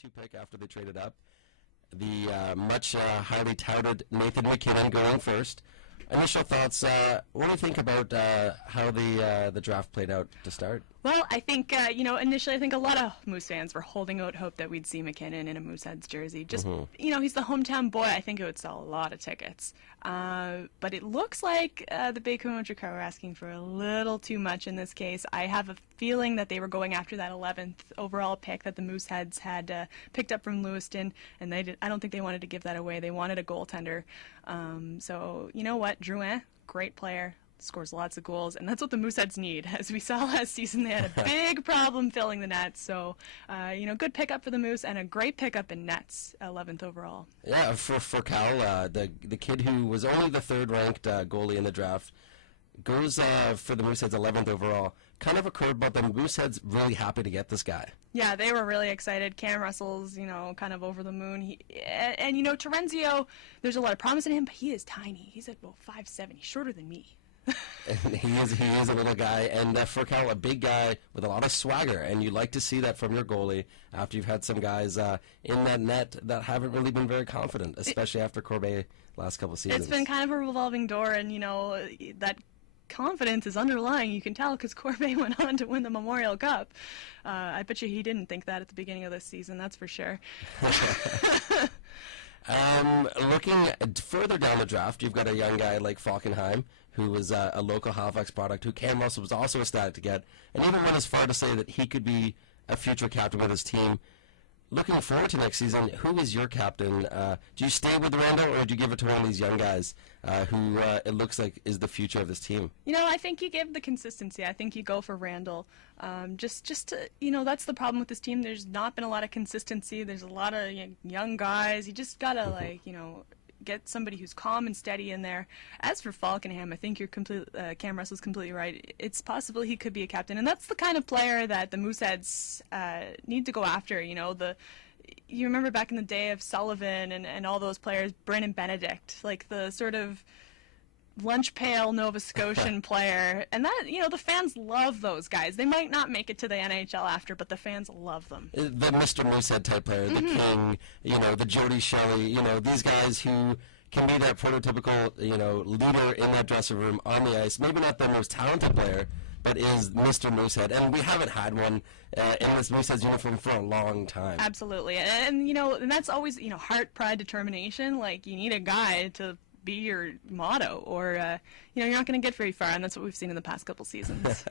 2 pick after they traded up. The much highly touted Nathan McKinnon going first. Initial thoughts, what do you think about how the draft played out to start? Well, I think, initially I think a lot of Moose fans were holding out hope that we'd see McKinnon in a Mooseheads jersey. Just, he's the hometown boy. I think it would sell a lot of tickets. But it looks like the Bay Comanche are asking for a little too much in this case. I have a feeling that they were going after that 11th overall pick that the Mooseheads had picked up from Lewiston, and I don't think they wanted to give that away. They wanted a goaltender. So, you know what, Drouin, great player. Scores lots of goals, and that's what the Mooseheads need. As we saw last season, they had a big problem filling the nets. So, good pickup for the Moose and a great pickup in nets, 11th overall. Yeah, for Cal, the kid who was only the third-ranked goalie in the draft, goes for the Mooseheads 11th overall. Kind of a curve, but the Mooseheads really happy to get this guy. Yeah, they were really excited. Cam Russell's, kind of over the moon. And Terenzio, there's a lot of promise in him, but he is tiny. He's at about 5'7". He's shorter than me. he is a little guy, and for Cal, a big guy with a lot of swagger, and you like to see that from your goalie after you've had some guys in that net that haven't really been very confident, especially after Corbeil last couple seasons. It's been kind of a revolving door, and that confidence is underlying. You can tell because Corbeil went on to win the Memorial Cup. I bet you he didn't think that at the beginning of this season, that's for sure. Looking further down the draft, you've got a young guy like Falkenheim, who was a local Halifax product, who Cam Russell was also ecstatic to get, and even went as far to say that he could be a future captain with his team. Looking forward to next season, who is your captain? Do you stay with Randall, or do you give it to one of these young guys who it looks like is the future of this team? I think you give the consistency. I think you go for Randall. Just to, that's the problem with this team. There's not been a lot of consistency. There's a lot of young guys. You just gotta get somebody who's calm and steady in there. As for Falkenham, I think Cam Russell's completely right. It's possible he could be a captain, and that's the kind of player that the Mooseheads need to go after. You remember back in the day of Sullivan and all those players, Brennan Benedict, like the sort of lunch pail Nova Scotian player, and that the fans love those guys. They might not make it to the NHL after, but the fans love them. The Mr. Moosehead type player, the King, the Jody Shelley, these guys who can be that prototypical, leader in that dressing room on the ice. Maybe not the most talented player, but is Mr. Moosehead, and we haven't had one in this Moosehead's uniform for a long time. Absolutely, and and that's always heart, pride, determination. Like you need a guy to be your motto, or you're not going to get very far, and that's what we've seen in the past couple seasons.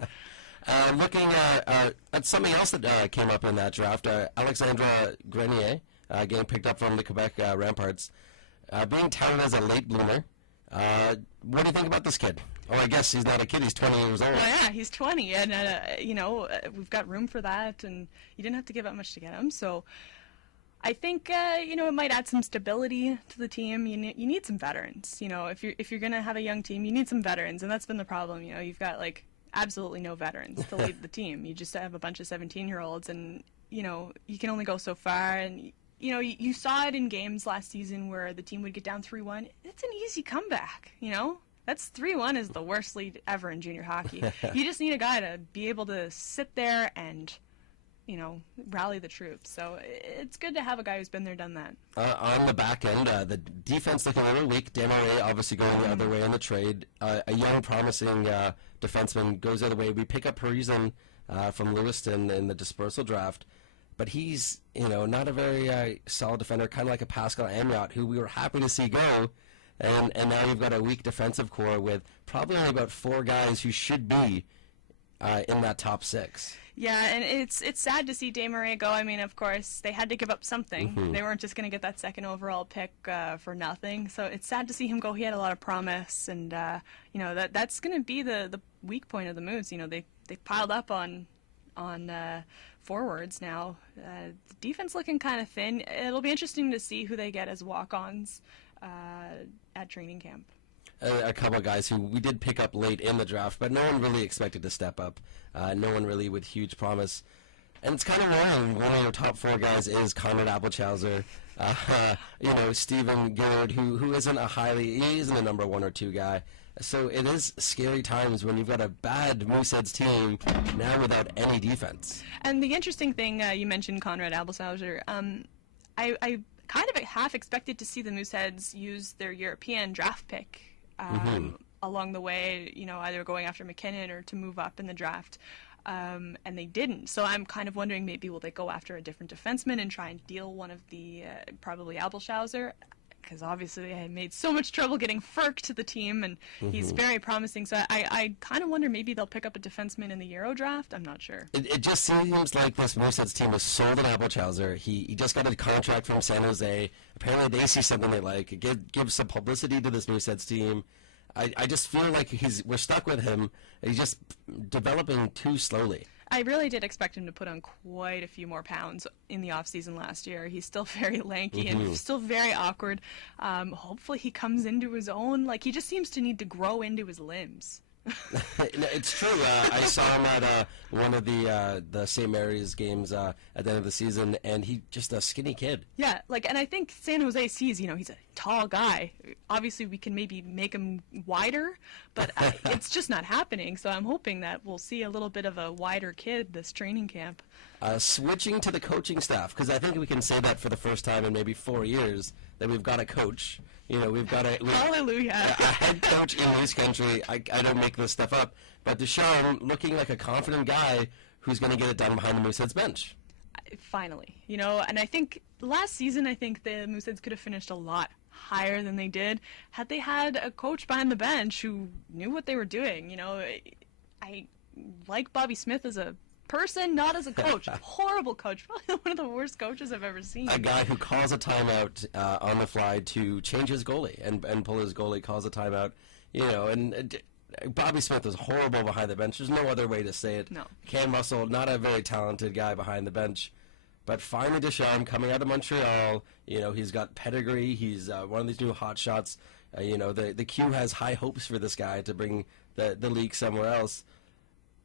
Looking at something else that came up in that draft, Alexandre Grenier, getting picked up from the Quebec Ramparts, being touted as a late bloomer. What do you think about this kid? Oh, I guess he's not a kid, he's 20 years old. Well, yeah, he's 20, and we've got room for that, and you didn't have to give up much to get him, so I think it might add some stability to the team. You need some veterans. If you're gonna have a young team, you need some veterans, and that's been the problem. You've got absolutely no veterans to lead the team. You just have a bunch of 17-year-olds, and you can only go so far. And you saw it in games last season where the team would get down 3-1. It's an easy comeback. That's 3-1 is the worst lead ever in junior hockey. You just need a guy to be able to sit there and rally the troops. So it's good to have a guy who's been there, done that. On the back end, the defense looking a little weak. Desmarais obviously going the other way in the trade. A young, promising defenseman goes the other way. We pick up Parisian from Lewiston in the dispersal draft, but he's not a very solid defender, kind of like a Pascal Amriot, who we were happy to see go. And now you've got a weak defensive core with probably only about 4 guys who should be in that top 6. Yeah, and it's sad to see Desmarais go. I mean, of course, they had to give up something. They weren't just going to get that second overall pick for nothing. So it's sad to see him go. He had a lot of promise, and that's going to be the weak point of the Moose. They piled up on forwards now. The defense looking kind of thin. It'll be interesting to see who they get as walk-ons at training camp. A couple of guys who we did pick up late in the draft, but no one really expected to step up. No one really with huge promise. And it's kind of wrong. One of your top 4 guys is Conrad Appelchauser. Stephen Gillard, who isn't he isn't a number 1 or 2 guy. So it is scary times when you've got a bad Mooseheads team now without any defense. And the interesting thing, you mentioned Conrad Abelshauser. I kind of half expected to see the Mooseheads use their European draft pick along the way, either going after McKinnon or to move up in the draft. And they didn't. So I'm kind of wondering, maybe will they go after a different defenseman and try and deal one of the, probably Abelshauser? Because obviously they had made so much trouble getting Ferk to the team, and he's very promising. So I kind of wonder, maybe they'll pick up a defenseman in the Euro draft. I'm not sure. It just seems like this Mooseheads team was sold an Abelshauser. He just got a contract from San Jose. Apparently they see something they like. Give some publicity to this Mooseheads team. I just feel like we're stuck with him. He's just developing too slowly. I really did expect him to put on quite a few more pounds in the offseason last year. He's still very lanky and still very awkward. Hopefully he comes into his own. Like, he just seems to need to grow into his limbs. It's true. I saw him at one of the St. Mary's games at the end of the season, and he's just a skinny kid. Yeah, and I think San Jose sees, he's a tall guy. Obviously, we can maybe make him wider, but it's just not happening. So I'm hoping that we'll see a little bit of a wider kid this training camp. Switching to the coaching staff, because I think we can say that for the first time in maybe 4 years that we've got a coach. We've got Hallelujah. a head coach in Moose Country. I don't make this stuff up. But Deshaun looking like a confident guy who's going to get it done behind the Mooseheads bench. Finally. And I think last season, the Mooseheads could have finished a lot higher than they did had they had a coach behind the bench who knew what they were doing. I like Bobby Smith as a person, not as a coach. Horrible coach. Probably one of the worst coaches I've ever seen. A guy who calls a timeout on the fly to change his goalie and pull his goalie, calls a timeout. And Bobby Smith was horrible behind the bench. There's no other way to say it. No. Cam Russell, not a very talented guy behind the bench. But finally Deshaun coming out of Montreal, he's got pedigree. He's one of these new hot shots. The Q has high hopes for this guy to bring the league somewhere else.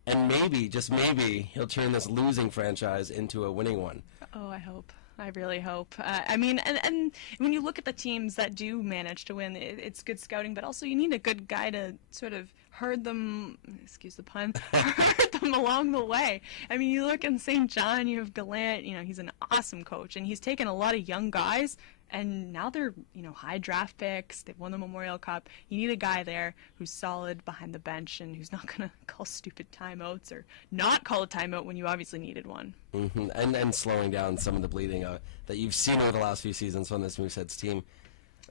And maybe, just maybe, he'll turn this losing franchise into a winning one. Oh, I hope. I really hope. And when you look at the teams that do manage to win, it's good scouting, but also you need a good guy to sort of herd them, excuse the pun, herd them along the way. You look in St. John, you have Gallant, he's an awesome coach, and he's taken a lot of young guys, and now they're, high draft picks. They've won the Memorial Cup. You need a guy there who's solid behind the bench and who's not going to call stupid timeouts or not call a timeout when you obviously needed one. And slowing down some of the bleeding that you've seen over the last few seasons from this Mooseheads team.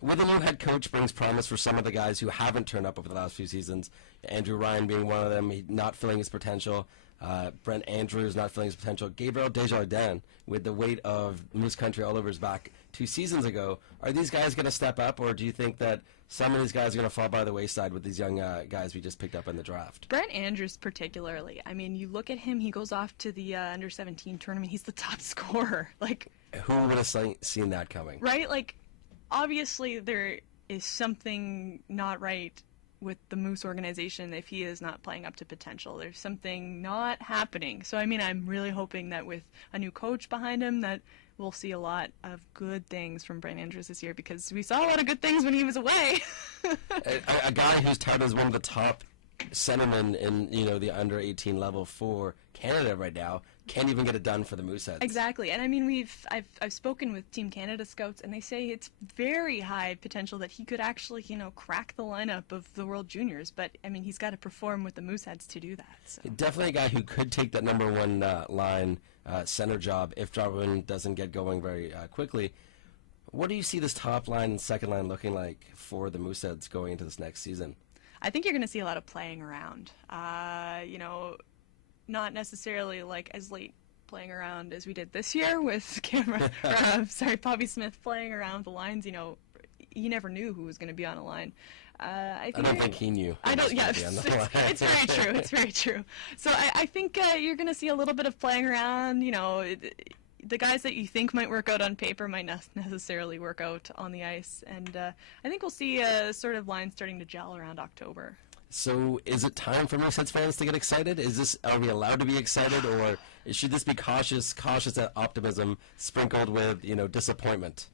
With a new head coach brings promise for some of the guys who haven't turned up over the last few seasons. Andrew Ryan being one of them, not filling his potential. Brent Andrews not filling his potential. Gabriel Desjardins, with the weight of Moose Country all over his back 2 seasons ago. Are these guys going to step up, or do you think that some of these guys are going to fall by the wayside with these young guys we just picked up in the draft? Brent Andrews particularly. You look at him, he goes off to the under-17 tournament. He's the top scorer. Who would have seen that coming? Right? Obviously there is something not right with the Moose organization if he is not playing up to potential. There's something not happening. So, I'm really hoping that with a new coach behind him that we'll see a lot of good things from Brent Andrews this year, because we saw a lot of good things when he was away. a guy who's touted as one of the top centermen in, the under-18 level for Canada right now can't even get it done for the Mooseheads. Exactly. And I've spoken with Team Canada scouts, and they say it's very high potential that he could actually, crack the lineup of the World Juniors. But he's got to perform with the Mooseheads to do that. So. Definitely a guy who could take that number one line center job if Darwin doesn't get going very quickly. What do you see this top line and second line looking like for the Mooseheads going into this next season? I think you're going to see a lot of playing around. Not necessarily as late playing around as we did this year with Bobby Smith playing around the lines. You never knew who was going to be on a line. I don't think he knew. I don't. Yeah, it's very true. It's very true. So I think you're going to see a little bit of playing around. The guys that you think might work out on paper might not necessarily work out on the ice, and I think we'll see a sort of line starting to gel around October. So is it time for Mooseheads fans to get excited? Are we allowed to be excited, or should this be cautious optimism sprinkled with, disappointment?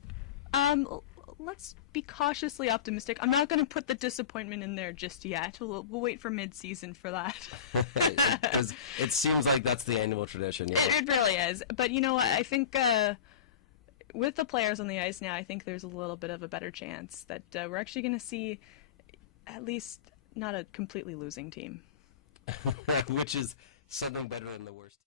let's be cautiously optimistic. I'm not going to put the disappointment in there just yet. We'll wait for mid-season for that. It seems like that's the annual tradition. Yeah. It really is. But, you know, I think with the players on the ice now, I think there's a little bit of a better chance that we're actually going to see at least not a completely losing team. Which is something better than the worst.